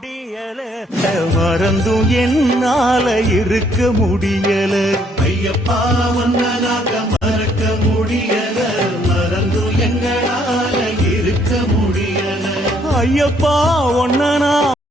முடியல மறந்தும் என்னால இருக்க முடியல ஐயப்பா ஒன்னதாக மறக்க முடியல மறந்தும் எங்களால இருக்க முடியல ஐயப்பா ஒன்னா